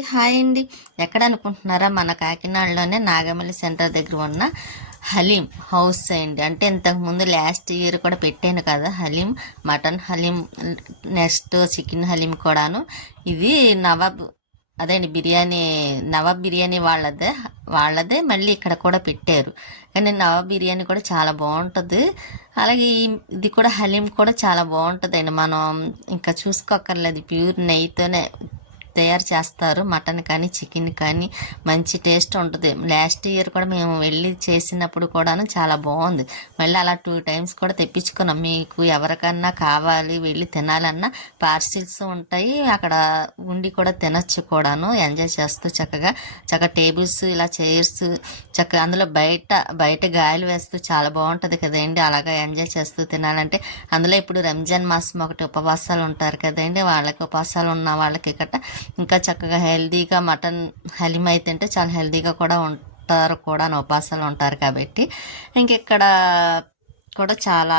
Hi అండి. ఎక్కడ అనుకుంటున్నారా మన కాకినాడలోనే నాగమల్లి సెంటర్ దగ్గర ఉన్న హలీం హౌస్ అండి. అంటే ఇంతకుముందు లాస్ట్ ఇయర్ కూడా పెట్టాను కదా haleem mutton haleem next chicken haleem కూడాను. ఇది నవాబ్ అదే అండి బిర్యానీ నవాబ్ బిర్యానీ వాళ్ళదే వాళ్ళదే మళ్ళీ ఇక్కడ కూడా పెట్టారు. కానీ నవాబ్ బిర్యానీ కూడా చాలా బాగుంటుంది. అలాగే ఇది కూడా హలీం కూడా చాలా బాగుంటుంది మనం ఇంకా చూసుకోక్కర్లేదు ప్యూర్ నెయ్యితోనే తయారు చేస్తారు. మటన్ కానీ చికెన్ కానీ మంచి టేస్ట్ ఉంటుంది. లాస్ట్ ఇయర్ కూడా మేము వెళ్ళి చేసినప్పుడు కూడాను చాలా బాగుంది. మళ్ళీ అలా టూ టైమ్స్ కూడా తెప్పించుకున్నాం. మీకు ఎవరికన్నా కావాలి వెళ్ళి తినాలన్నా పార్సిల్స్ ఉంటాయి. అక్కడ ఉండి కూడా తినొచ్చు కూడాను. ఎంజాయ్ చేస్తూ చక్కగా చక్కగా టేబుల్స్ ఇలా చైర్స్ చక్కగా అందులో బయట బయట గాయలు వేస్తూ చాలా బాగుంటుంది కదండి. అలాగా ఎంజాయ్ చేస్తూ తినాలంటే అందులో ఇప్పుడు రంజాన్ మాసం ఒకటి ఉపవాసాలు ఉంటారు కదండి. వాళ్ళకి ఉపవాసాలు ఉన్న వాళ్ళకి గట్ట ఇంకా చక్కగా హెల్దీగా మటన్ హలీమ్ అయితే తింటే చాలా హెల్దీగా కూడా ఉంటారు కూడా ఉపవాసాలు ఉంటారు కాబట్టి. ఇంకెక్కడ కూడా చాలా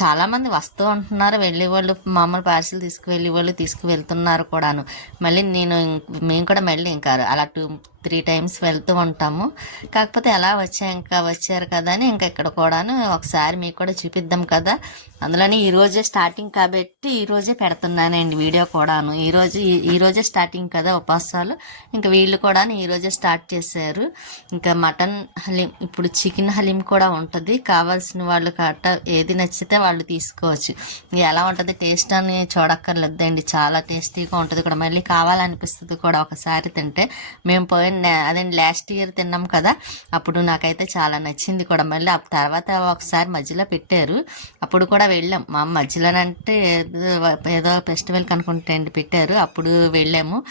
చాలామంది వస్తూ ఉంటున్నారు. వెళ్ళే వాళ్ళు మామూలు పార్సిల్ తీసుకువెళ్ళే వాళ్ళు తీసుకువెళ్తున్నారు కూడాను. మళ్ళీ నేను మేము కూడా మళ్ళీ ఇంకా అలా టూ త్రీ టైమ్స్ వెళ్తూ ఉంటాము. కాకపోతే ఎలా వచ్చా ఇంకా వచ్చారు కదా అని ఇంకా ఇక్కడ కూడాను ఒకసారి మీకు కూడా చూపిద్దాం కదా. అందులోనే ఈ రోజే స్టార్టింగ్ కాబట్టి ఈ రోజే పెడుతున్నానండి వీడియో కూడాను. ఈరోజు ఈరోజే ఈ- స్టార్టింగ్ కదా ఉపవాసాలు. ఇంకా వీళ్ళు కూడా ఈరోజే స్టార్ట్ చేశారు. ఇంకా మటన్ హలీం ఇప్పుడు చికెన్ హలీం కూడా ఉంటుంది. కావాల్సిన వాళ్ళు కట్ట ఏది నచ్చితే వాళ్ళు తీసుకోవచ్చు. ఎలా ఉంటుంది టేస్ట్ అని చూడక్కర్లేదండి. చాలా టేస్టీగా ఉంటుంది. కూడా మళ్ళీ కావాలనిపిస్తుంది కూడా ఒకసారి తింటే. మేము పోయి పోయిన అదే లాస్ట్ ఇయర్ తిన్నాం కదా అప్పుడు నాకైతే చాలా నచ్చింది కూడా. మళ్ళీ ఆ తర్వాత ఒకసారి మధ్యలో పెట్టారు. అప్పుడు కూడా వెళ్ళాం. మా మధ్యలోనంటే ఏదో- ఏదో ఫెస్టివల్ కనుకుంటే అండి పెట్టారు. అప్పుడు వెళ్ళాము.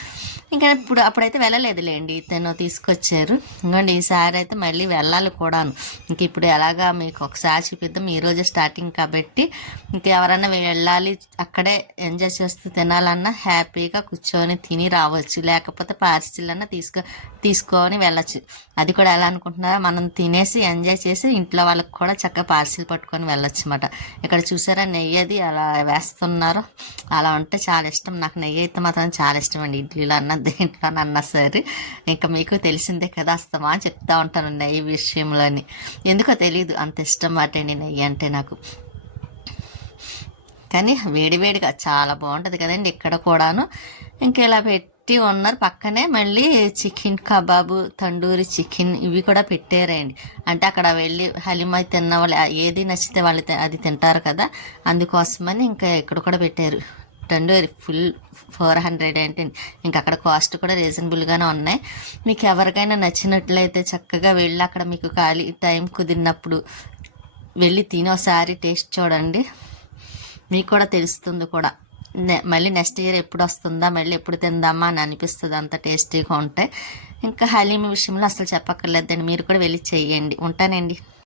ఇంకా ఇప్పుడు అప్పుడైతే వెళ్ళలేదులేండి. తను తీసుకొచ్చారు. ఇంకోండి ఈసారి అయితే మళ్ళీ వెళ్ళాలి కూడాను. ఇంక ఇప్పుడు ఎలాగా మీకు ఒకసారి చూపిద్దాం. ఈ స్టార్టింగ్ కాబట్టి ఇంక ఎవరైనా వెళ్ళాలి అక్కడే ఎంజాయ్ చేస్తూ తినాలన్నా హ్యాపీగా కూర్చొని తిని రావచ్చు. లేకపోతే పార్సిల్ అన్న తీసుకో తీసుకొని వెళ్ళచ్చు. అది కూడా ఎలా అనుకుంటున్నారా? మనం తినేసి ఎంజాయ్ చేసి ఇంట్లో వాళ్ళకి కూడా చక్కగా పార్సిల్ పట్టుకొని వెళ్ళొచ్చు అనమాట ఇక్కడ చూసారా? నెయ్యి అది అలా వేస్తున్నారు. అలా ఉంటే చాలా ఇష్టం. నాకు నెయ్యి అయితే మాత్రం చాలా ఇష్టం అండి. ఇడ్లీలో అన్న దేంట్లో అన్నా సరే. ఇంకా మీకు తెలిసిందే కదా అస్తమా అని చెప్తా ఉంటాను నెయ్యి విషయంలోని. ఎందుకో తెలియదు అంత ఇష్టం అటండి నెయ్యి అంటే నాకు. కానీ వేడివేడిగా చాలా బాగుంటుంది కదండి ఇక్కడ కూడాను. ఇంకా ఇలా పెట్టి ఉన్నారు పక్కనే మళ్ళీ చికెన్ కబాబు తండూరి చికెన్ ఇవి కూడా పెట్టారండి. అంటే అక్కడ వెళ్ళి హలీమా తిన్న వాళ్ళు ఏది నచ్చితే వాళ్ళు అది తింటారు కదా. అందుకోసమని ఇంకా ఇక్కడ కూడా పెట్టారు. తండూరి ఫుల్ ఫోర్ హండ్రెడ్ అంటే ఇంకా అక్కడ కాస్ట్ కూడా రీజనబుల్గానే ఉన్నాయి. మీకు ఎవరికైనా నచ్చినట్లయితే చక్కగా వెళ్ళి అక్కడ మీకు ఖాళీ టైం కుదిరినప్పుడు వెళ్ళి తిని ఒకసారి టేస్ట్ చూడండి. మీకు కూడా తెలుస్తుంది కూడా. మళ్ళీ నెక్స్ట్ ఇయర్ ఎప్పుడు వస్తుందా మళ్ళీ ఎప్పుడు తిందామా అని అనిపిస్తుంది అంత టేస్టీగా ఉంటే. ఇంకా హలీమి విషయంలో అసలు చెప్పక్కర్లేదండి. మీరు కూడా వెళ్ళి చేయండి ఉంటానండి.